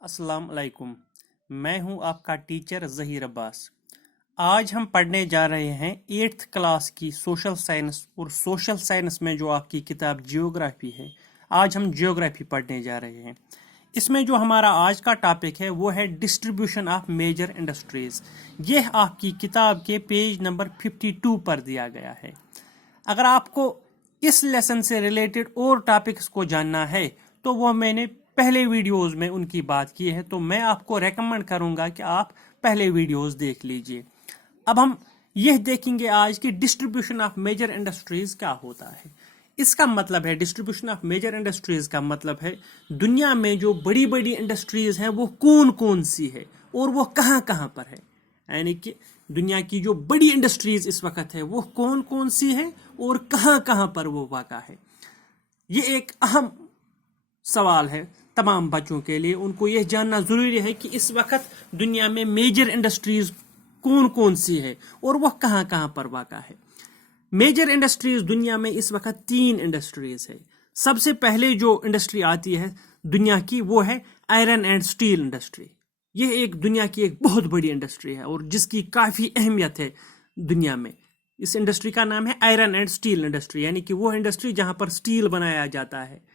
अस्सलाम वालेकुम। मैं हूं आपका टीचर ज़हीर अब्बास। आज हम पढ़ने जा रहे हैं 8th क्लास की सोशल साइंस, और सोशल साइंस में जो आपकी किताब जियोग्राफी है, आज हम जियोग्राफी पढ़ने जा रहे हैं। इसमें जो हमारा आज का टॉपिक है वो है डिस्ट्रीब्यूशन ऑफ मेजर इंडस्ट्रीज। यह आपकी किताब के पेज नंबर 52 पर दिया गया है। अगर आपको इस लेसन से रिलेटेड और टॉपिक्स को जानना है तो वो मैंने पहले वीडियोस में उनकी बात की है, तो मैं आपको रेकमेंड करूंगा कि आप पहले वीडियोस देख लीजिए। अब हम यह देखेंगे आज की डिस्ट्रीब्यूशन ऑफ मेजर इंडस्ट्रीज क्या होता है। इसका मतलब है, डिस्ट्रीब्यूशन ऑफ मेजर इंडस्ट्रीज का मतलब है दुनिया में जो बड़ी बड़ी इंडस्ट्रीज हैं वो कौन कौन सी है और वो कहाँ कहाँ पर है। यानी कि दुनिया की जो बड़ी इंडस्ट्रीज इस वक्त है वो कौन कौन सी है और कहाँ कहाँ पर वो वाक़ा है। ये एक अहम सवाल है तमाम बच्चों के लिए। उनको यह जानना ज़रूरी है कि इस वक्त दुनिया में मेजर इंडस्ट्रीज कौन कौन सी है और वह कहाँ कहाँ पर वाक़ा है। मेजर इंडस्ट्रीज दुनिया में इस वक्त 3 इंडस्ट्रीज है। सबसे पहले जो इंडस्ट्री आती है दुनिया की वो है आयरन एंड स्टील इंडस्ट्री। यह एक दुनिया की एक बहुत बड़ी इंडस्ट्री है और जिसकी काफ़ी अहमियत है दुनिया में। इस इंडस्ट्री का नाम है आयरन एंड स्टील इंडस्ट्री, यानी कि वो इंडस्ट्री जहाँ पर स्टील बनाया जाता है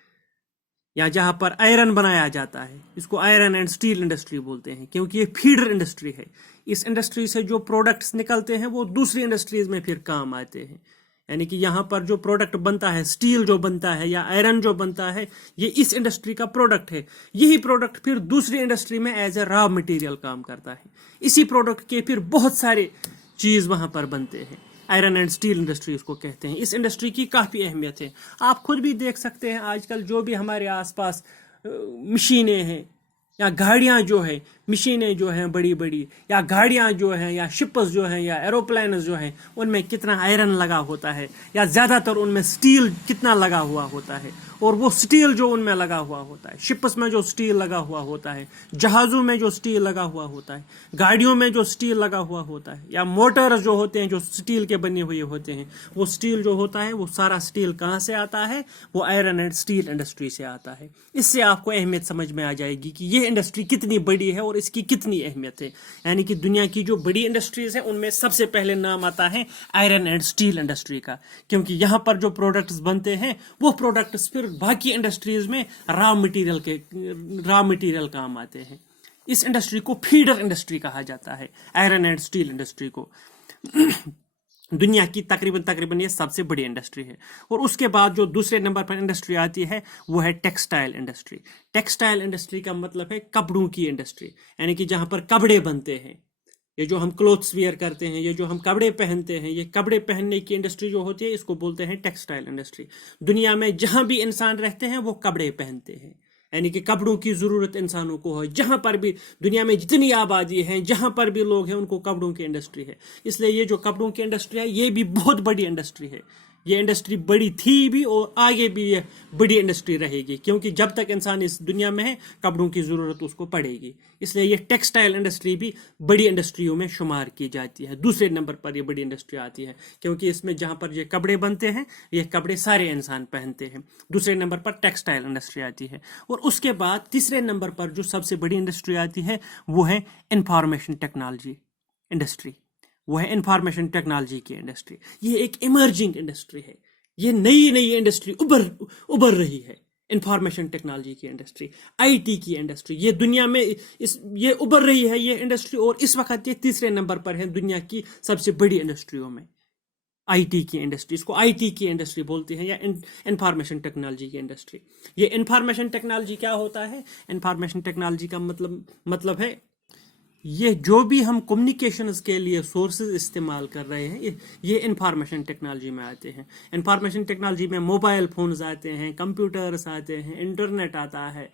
या जहाँ पर आयरन बनाया जाता है। इसको आयरन एंड स्टील इंडस्ट्री बोलते हैं क्योंकि ये फीडर इंडस्ट्री है। इस इंडस्ट्री से जो प्रोडक्ट्स निकलते हैं वो दूसरी इंडस्ट्रीज में फिर काम आते हैं। यानी कि यहाँ पर जो प्रोडक्ट बनता है, स्टील जो बनता है या आयरन जो बनता है, ये इस इंडस्ट्री का प्रोडक्ट है। यही प्रोडक्ट फिर दूसरी इंडस्ट्री में एज ए रॉ मटेरियल काम करता है। इसी प्रोडक्ट के फिर बहुत सारे चीज़ वहाँ पर बनते हैं। आयरन एंड स्टील इंडस्ट्री इसको कहते हैं। इस इंडस्ट्री की काफ़ी अहमियत है। आप खुद भी देख सकते हैं आजकल जो भी हमारे आसपास मशीनें हैं या गाड़ियाँ जो है, मशीनें जो हैं बड़ी बड़ी, या गाड़ियाँ जो हैं या शिप्स जो हैं या एरोप्लेन जो हैं, उनमें कितना आयरन लगा होता है या ज़्यादातर उनमें स्टील कितना लगा हुआ होता है। और वो स्टील जो उनमें लगा हुआ होता है, शिप्स में जो स्टील लगा हुआ होता है, जहाज़ों में जो स्टील लगा हुआ होता है, गाड़ियों में जो स्टील लगा हुआ होता है, या मोटर्स जो होते हैं जो स्टील के बने हुए होते हैं, वो स्टील जो होता है वो सारा स्टील कहाँ से आता है? वो आयरन एंड स्टील इंडस्ट्री से आता है। इससे आपको अहमियत समझ में आ जाएगी कि ये इंडस्ट्री कितनी बड़ी है और इसकी कितनी अहमियत है। यानी कि दुनिया की जो बड़ी इंडस्ट्रीज है उनमें सबसे पहले नाम आता है आयरन एंड स्टील इंडस्ट्री का, क्योंकि यहाँ पर जो प्रोडक्ट्स बनते हैं वो प्रोडक्ट्स फिर बाकी इंडस्ट्रीज में रॉ मटेरियल काम आते हैं। इस इंडस्ट्री को फीडर इंडस्ट्री कहा जाता है, आयरन एंड स्टील इंडस्ट्री को। दुनिया की तकरीबन ये सबसे बड़ी इंडस्ट्री है। और उसके बाद जो दूसरे नंबर पर इंडस्ट्री आती है वो है टेक्सटाइल इंडस्ट्री। टेक्सटाइल इंडस्ट्री का मतलब है कपड़ों की इंडस्ट्री, यानी कि जहाँ पर कपड़े बनते हैं। ये जो हम क्लोथ्स वियर करते हैं, ये जो हम कपड़े पहनते हैं, ये कपड़े पहनने की इंडस्ट्री जो होती है इसको बोलते हैं टेक्सटाइल इंडस्ट्री। दुनिया में जहाँ भी इंसान रहते हैं वो कपड़े पहनते हैं, यानी कि कपड़ों की ज़रूरत इंसानों को है। जहाँ पर भी दुनिया में जितनी आबादी है, जहाँ पर भी लोग हैं, उनको कपड़ों की इंडस्ट्री है। इसलिए ये जो कपड़ों की इंडस्ट्री है ये भी बहुत बड़ी इंडस्ट्री है। ये इंडस्ट्री बड़ी थी भी और आगे भी ये बड़ी इंडस्ट्री रहेगी, क्योंकि जब तक इंसान इस दुनिया में है कपड़ों की ज़रूरत उसको पड़ेगी। इसलिए ये टेक्सटाइल इंडस्ट्री भी बड़ी इंडस्ट्रियों में शुमार की जाती है। दूसरे नंबर पर ये बड़ी इंडस्ट्री आती है क्योंकि इसमें जहाँ पर ये कपड़े बनते हैं ये कपड़े सारे इंसान पहनते हैं। दूसरे नंबर पर टेक्सटाइल इंडस्ट्री आती है। और उसके बाद तीसरे नंबर पर जो सबसे बड़ी इंडस्ट्री आती है वो है इंफॉर्मेशन टेक्नोलॉजी इंडस्ट्री। वो है इंफॉर्मेशन टेक्नोलॉजी की इंडस्ट्री। ये एक इमर्जिंग इंडस्ट्री है। ये नई नई इंडस्ट्री उभर रही है। इंफॉर्मेशन टेक्नोलॉजी की इंडस्ट्री, आईटी की इंडस्ट्री, ये दुनिया में ये उभर रही है ये इंडस्ट्री। और इस वक्त ये तीसरे नंबर पर है दुनिया की सबसे बड़ी इंडस्ट्रियों में, आईटी की इंडस्ट्री। इसको आईटी की इंडस्ट्री बोलते हैं या इंफॉर्मेशन टेक्नोलॉजी की इंडस्ट्री। ये इंफॉर्मेशन टेक्नोलॉजी क्या होता है? इंफॉर्मेशन टेक्नोलॉजी का मतलब है ये जो भी हम कम्युनिकेशंस के लिए सोर्सेज इस्तेमाल कर रहे हैं ये इंफॉर्मेशन टेक्नोलॉजी में आते हैं। इंफॉर्मेशन टेक्नोलॉजी में मोबाइल फ़ोन्स आते हैं, कंप्यूटर्स आते हैं, इंटरनेट आता है,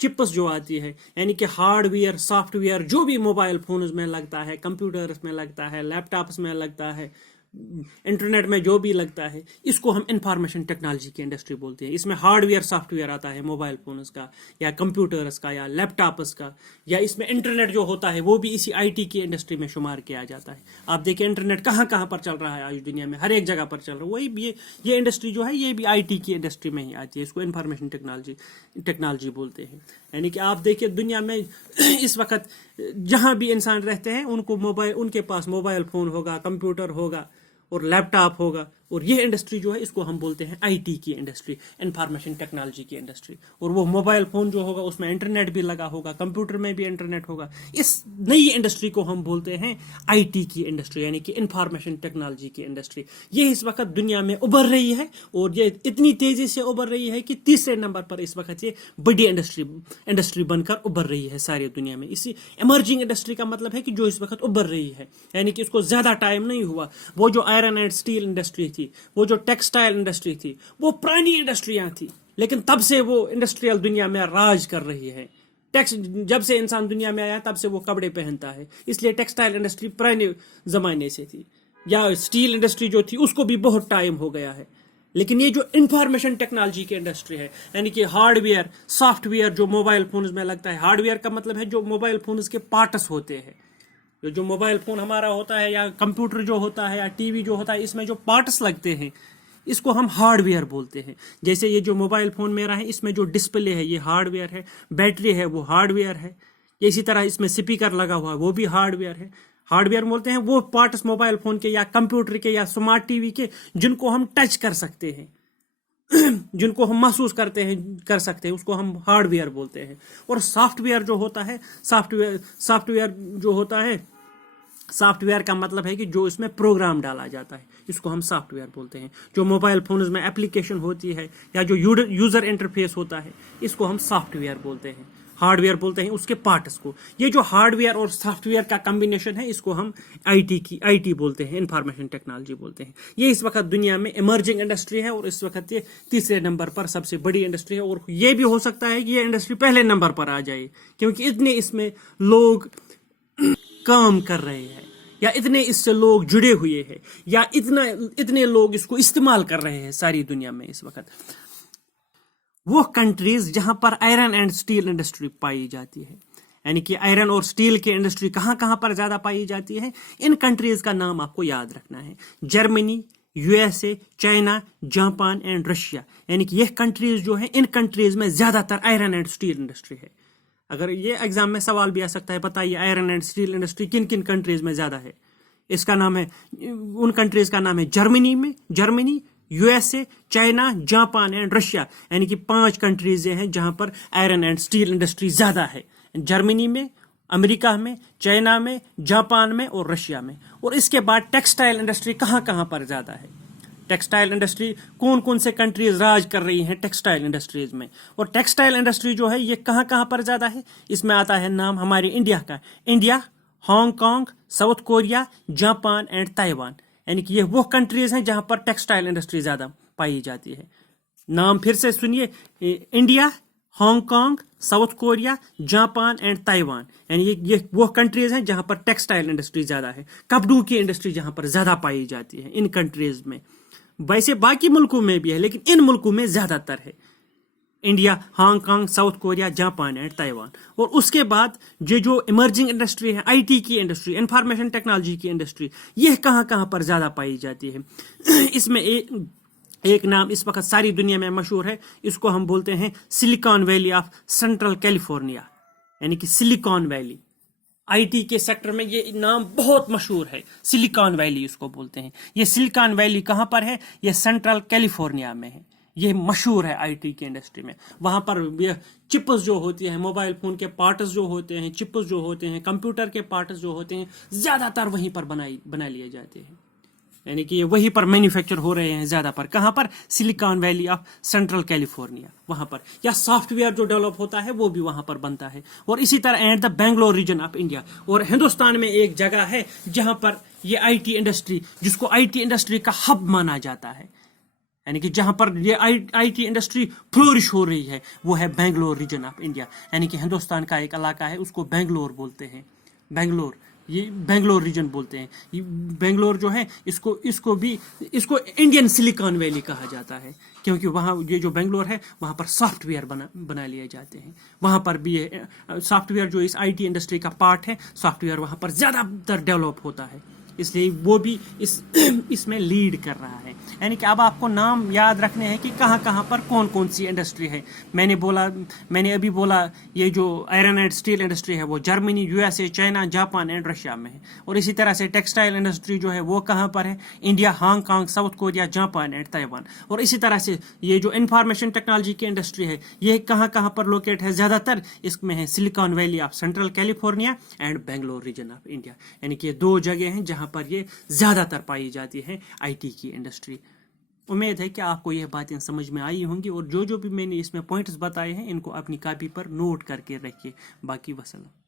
चिप्स जो आती है, यानी कि हार्डवेयर सॉफ्टवेयर जो भी मोबाइल फ़ोन्स में लगता है, कंप्यूटर्स में लगता है, लैपटॉप्स में लगता है, इंटरनेट में जो भी लगता है, इसको हम इंफॉर्मेशन टेक्नोलॉजी की इंडस्ट्री बोलते हैं। इसमें हार्डवेयर सॉफ्टवेयर आता है मोबाइल फोन्स का या कंप्यूटर्स का या लैपटॉप्स का, या इसमें इंटरनेट जो होता है वो भी इसी आईटी की इंडस्ट्री में शुमार किया जाता है। आप देखिए इंटरनेट कहाँ कहाँ पर चल रहा है आज दुनिया में, हर एक जगह पर चल रहा है। वही ये इंडस्ट्री जो है ये भी आईटी की इंडस्ट्री में ही आती है। इसको इंफॉर्मेशन टेक्नोलॉजी बोलते हैं। यानी कि आप देखिए दुनिया में इस वक्त जहां भी इंसान रहते हैं उनको मोबाइल, उनके पास मोबाइल फोन होगा, कंप्यूटर होगा और लैपटॉप होगा। और ये इंडस्ट्री जो है इसको हम बोलते हैं आईटी की इंडस्ट्री, इंफॉर्मेशन टेक्नोलॉजी की इंडस्ट्री। और वो मोबाइल फोन जो होगा उसमें इंटरनेट भी लगा होगा, कंप्यूटर में भी इंटरनेट होगा। इस नई इंडस्ट्री को हम बोलते हैं आईटी की इंडस्ट्री, यानी कि इंफॉर्मेशन टेक्नोलॉजी की इंडस्ट्री। ये इस वक्त दुनिया में उभर रही है और ये इतनी तेजी से उभर रही है कि तीसरे नंबर पर इस वक्त ये बड़ी इंडस्ट्री बनकर उभर रही है सारी दुनिया में। इसी इमर्जिंग इंडस्ट्री का मतलब है कि जो इस वक्त उभर रही है, यानी कि इसको ज्यादा टाइम नहीं हुआ। वो जो आयरन एंड स्टील इंडस्ट्री थी, वो जो टेक्सटाइल इंडस्ट्री थी, वो पुरानी इंडस्ट्रियां थी, लेकिन तब से वो इंडस्ट्रियल दुनिया में राज कर रही है। जब से इंसान दुनिया में आया तब से वो कपड़े पहनता है, इसलिए टेक्सटाइल इंडस्ट्री पुराने जमाने से थी। या स्टील इंडस्ट्री जो थी उसको भी बहुत टाइम हो गया है। लेकिन ये जो इंफॉर्मेशन टेक्नोलॉजी की इंडस्ट्री है, यानी कि हार्डवेयर, सॉफ्टवेयर जो मोबाइल फोन्स में लगता है। हार्डवेयर का मतलब है जो मोबाइल फोन्स के पार्ट्स होते हैं। जो मोबाइल फोन हमारा होता है या कंप्यूटर जो होता है या टीवी जो होता है, इसमें जो पार्ट्स लगते हैं इसको हम हार्डवेयर बोलते हैं। जैसे ये जो मोबाइल फोन मेरा है, इसमें जो डिस्प्ले है ये हार्डवेयर है, बैटरी है वो हार्डवेयर है। इसी तरह इसमें स्पीकर लगा हुआ है वो भी हार्डवेयर है। हार्डवेयर बोलते हैं वो पार्ट्स मोबाइल फोन के या कंप्यूटर के या स्मार्ट टीवी के जिनको हम टच कर सकते हैं, जिनको हम महसूस कर सकते हैं, उसको हम हार्डवेयर बोलते हैं। और सॉफ्टवेयर जो होता है, सॉफ्टवेयर का मतलब है कि जो इसमें प्रोग्राम डाला जाता है, इसको हम सॉफ्टवेयर बोलते हैं। जो मोबाइल फोन्स में एप्लीकेशन होती है या जो यूजर इंटरफेस होता है, इसको हम सॉफ्टवेयर बोलते हैं। हार्डवेयर बोलते हैं उसके पार्ट्स को। ये जो हार्डवेयर और सॉफ्टवेयर का कॉम्बिनेशन है, इसको हम आईटी बोलते हैं, इंफॉर्मेशन टेक्नोलॉजी बोलते हैं। ये इस वक्त दुनिया में इमर्जिंग इंडस्ट्री है और इस वक्त ये तीसरे नंबर पर सबसे बड़ी इंडस्ट्री है। और ये भी हो सकता है कि ये इंडस्ट्री पहले नंबर पर आ जाए, क्योंकि इतने इसमें लोग काम कर रहे हैं या इतने इससे लोग जुड़े हुए हैं या इतने लोग इसको इस्तेमाल कर रहे हैं सारी दुनिया में इस वक्त। वो कंट्रीज जहां पर आयरन एंड स्टील इंडस्ट्री पाई जाती है, यानी कि आयरन और स्टील की इंडस्ट्री कहां कहां पर ज्यादा पाई जाती है, इन कंट्रीज का नाम आपको याद रखना है। Germany, USA, China, Japan and Russia. यानी कि ये कंट्रीज जो है, इन कंट्रीज में ज्यादातर आयरन एंड स्टील इंडस्ट्री है। अगर ये एग्जाम में सवाल भी आ सकता है, बताइए आयरन एंड स्टील इंडस्ट्री किन किन कंट्रीज में ज्यादा है। इसका नाम है, उन कंट्रीज का नाम है Germany, USA, China, Japan and Russia. यानी कि 5 कंट्रीज हैं जहां पर आयरन एंड स्टील इंडस्ट्री ज्यादा है। जर्मनी में, अमेरिका में, चाइना में, जापान में और रशिया में। और इसके बाद टेक्सटाइल इंडस्ट्री कहां कहां पर ज्यादा है। टेक्सटाइल इंडस्ट्री कौन कौन से कंट्रीज राज कर रही हैं टेक्सटाइल इंडस्ट्रीज में, और टेक्सटाइल इंडस्ट्री जो है ये कहां कहां पर ज्यादा है। इसमें आता है नाम हमारे इंडिया का। India, Hong Kong, south Korea, Japan and Taiwan. यानी कि ये वो कंट्रीज हैं जहां पर टेक्सटाइल इंडस्ट्री ज्यादा पाई जाती है। नाम फिर से सुनिए, India, Hong Kong, south Korea, Japan and Taiwan. यानी ये वो कंट्रीज हैं जहां पर टेक्सटाइल इंडस्ट्री ज्यादा है। कपड़ों की इंडस्ट्री जहां पर ज्यादा पाई जाती है इन कंट्रीज में। वैसे बाकी मुल्कों में भी है, लेकिन इन मुल्कों में ज्यादातर है। India, Hong Kong, south Korea, Japan and Taiwan. और उसके बाद ये जो इमर्जिंग इंडस्ट्री है, आईटी की इंडस्ट्री, इंफॉर्मेशन टेक्नोलॉजी की इंडस्ट्री, ये कहां कहां पर ज्यादा पाई जाती है। इसमें एक नाम इस वक्त सारी दुनिया में मशहूर है, इसको हम बोलते हैं silicon valley of central California. यानी कि सिलिकॉन वैली, आईटी के सेक्टर में ये नाम बहुत मशहूर है, सिलिकॉन वैली इसको बोलते हैं। ये सिलिकॉन वैली कहां पर है, ये सेंट्रल कैलिफोर्निया में है। ये मशहूर है आईटी की इंडस्ट्री में। वहां पर ये चिप्स जो होती हैं, मोबाइल फोन के पार्ट्स जो होते हैं, चिप्स जो होते हैं, कंप्यूटर के पार्ट्स जो होते हैं, ज्यादातर वहीं पर बना लिए जाते हैं। यानी कि ये वहीं पर मैन्युफैक्चर हो रहे हैं ज्यादा पर। कहां पर, silicon valley of central California, वहां पर। या सॉफ्टवेयर जो डेवलप होता है वो भी वहां पर बनता है। और इसी तरह and the Bangalore region of India. और हिंदुस्तान में एक जगह है जहां पर ये आईटी इंडस्ट्री, जिसको आईटी इंडस्ट्री का हब माना जाता है, यानी कि जहां पर ये आईटी इंडस्ट्री फ्लोरिश हो रही है, वो है बैंगलोर रीजन ऑफ इंडिया। यानी कि हिंदुस्तान का एक इलाका है, उसको बैंगलोर बोलते हैं। ये बैंगलोर रीजन बोलते हैं। ये बैंगलोर जो है, इसको इंडियन सिलिकॉन वैली कहा जाता है, क्योंकि वहाँ ये जो बैंगलोर है वहाँ पर सॉफ्टवेयर बना लिए जाते हैं। वहाँ पर भी सॉफ्टवेयर जो इस आईटी इंडस्ट्री का पार्ट है, सॉफ्टवेयर वहाँ पर ज़्यादातर डेवलप होता है। اس لیے وہ بھی اس میں لیڈ کر رہا ہے. یعنی کہ اب آپ کو نام یاد رکھنے ہیں کہ کہاں کہاں پر کون کون سی انڈسٹری ہے. میں نے ابھی بولا یہ جو آئرن اینڈ اسٹیل انڈسٹری ہے وہ Germany, U S A, China, Japan and Russia میں ہے. اور اسی طرح سے ٹیکسٹائل انڈسٹری جو ہے وہ کہاں پر ہے, India, Hong Kong, south Korea, Japan and Taiwan. اور اسی طرح سے یہ جو انفارمیشن ٹیکنالوجی کی انڈسٹری ہے یہ کہاں کہاں پر لوکیٹ ہے, زیادہ تر اس میں ہے silicon valley of central California and Bangalore region of India. یعنی کہ یہ 2 جگہ ہیں جہاں پر یہ زیادہ تر پائی جاتی ہے آئی ٹی کی انڈسٹری. امید ہے کہ آپ کو یہ باتیں سمجھ میں آئی ہوں گی, اور جو بھی میں نے اس میں پوائنٹس بتائے ہیں ان کو اپنی کاپی پر نوٹ کر کے رکھیے. باقی وسلام.